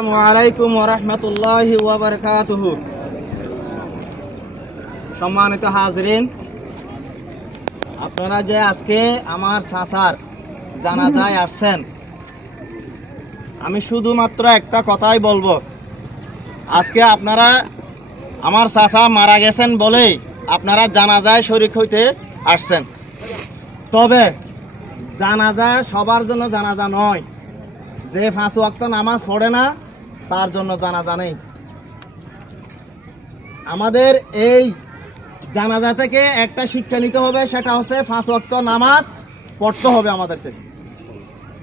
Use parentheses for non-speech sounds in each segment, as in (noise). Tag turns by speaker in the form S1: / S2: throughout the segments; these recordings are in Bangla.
S1: আসসালামু আলাইকুম ওরহমতুল্লাহি ওবরকাতুহ সম্মানিত হাজরিন আপনারা যে আজকে আমার চাচার জানাজায় (laughs) আসছেন আমি শুধুমাত্র একটা কথাই বলব। আজকে আপনারা আমার চাচা মারা গেছেন বলেই আপনারা জানাজায় শরিক হইতে আসছেন। তবে জানাজা সবার জন্য জানাজা নয়। যে পাঁচ ওয়াক্ত নামাজ পড়ে না তার জন্য জানাজা নেই। আমাদের এই জানাজা থেকে একটা শিক্ষা নিতে হবে, সেটা হচ্ছে পাঁচ ওয়াক্ত নামাজ পড়তে হবে আমাদেরকে।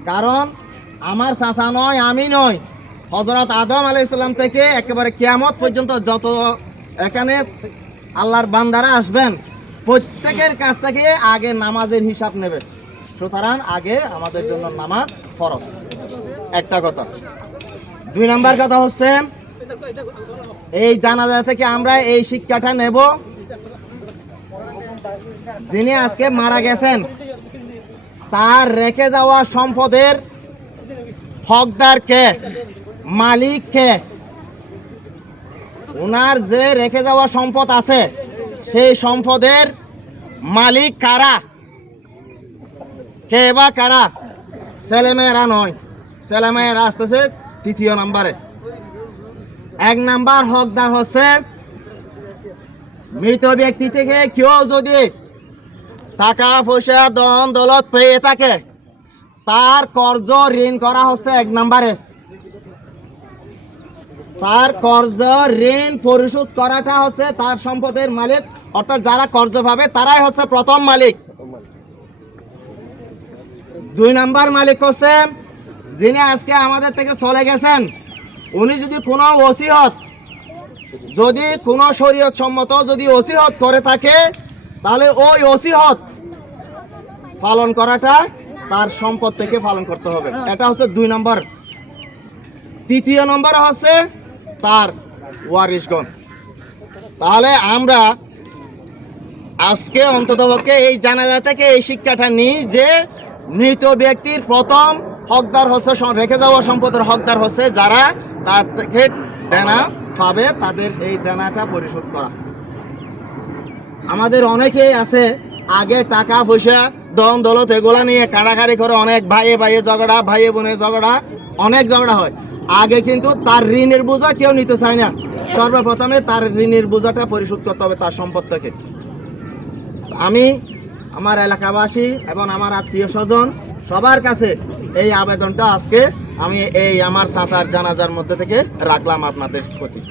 S1: কারণ আমার চাচা নয়, আমি নয়। হজরত আদম আলাই ইসলাম থেকে একেবারে কেয়ামত পর্যন্ত যত এখানে আল্লাহর বান্দারা আসবেন, প্রত্যেকের কাছ থেকে আগে নামাজের হিসাব নেবে। সুতরাং আগে আমাদের জন্য নামাজ ফরজ। একটা কথা। দুই নাম্বার কথা হচ্ছে, এই জানাজা থেকে আমরা এই শিক্ষাটা নেব। যিনি আজকে মারা গেছেন, তার রেখে যাওয়া সম্পদের হকদার কে? মালিক কে? ওনার যে রেখে যাওয়া সম্পদ আছে, সেই সম্পদের মালিক কারা? কে বা কারা? ছেলেমেয়েরা নয়। ছেলেমেয়েরা আসতেছে তৃতীয় নাম্বারে। এক নাম্বার হকদার হচ্ছে মৃত ব্যক্তি থেকে কেউ যদি টাকা পয়সা দন দলত পেয়ে থাকে, তার কর্জ ঋণ করা হচ্ছে এক নাম্বারে। তার কর্জ ঋণ পরিশোধ করাটা হচ্ছে তার সম্পদের মালিক, অর্থাৎ যারা কর্জ পাবে তারাই হচ্ছে প্রথম মালিক। দুই নাম্বার মালিক হচ্ছে যিনি আজকে আমাদের থেকে চলে গেছেন, উনি যদি কোনো ওসিহত, যদি কোনো শরীয়ত সম্মত যদি ওসিহত করে থাকে, তাহলে ওই ওসিহত পালন করাটা তার সম্পদ থেকে পালন করতে হবে। এটা হচ্ছে দুই নম্বর। তৃতীয় নম্বর হচ্ছে তার ওয়ারিশগণ। তাহলে আমরা আজকে অন্ততপক্ষে এই জানাজা থেকে এই শিক্ষাটা নিই যে মৃত ব্যক্তির প্রথম হকদার হচ্ছে রেখে যাওয়া সম্পদের হকদার হচ্ছে যারা তার থেকে দেনা পাবে, তাদের এই দেনাটা পরিশোধ করা। আমাদের অনেকেই আছে, আগে টাকা পয়সা দন দলত এগুলা নিয়ে কাড়াকাড়ি করে অনেক ভাইয়ে ভাইয়ে ঝগড়া, ভাইয়ে বোনে ঝগড়া, অনেক ঝগড়া হয়। আগে কিন্তু তার ঋণের বোঝা কেউ নিতে চায় না। সর্বপ্রথমে তার ঋণের বোঝাটা পরিশোধ করতে হবে তার সম্পদ থেকে। আমি, আমার এলাকাবাসী এবং আমার আত্মীয় স্বজন সবার কাছে এই আবেদনটা আজকে আমি এই আমার চাচার জানাজার মধ্যে থেকে রাখলাম আপনাদের প্রতি।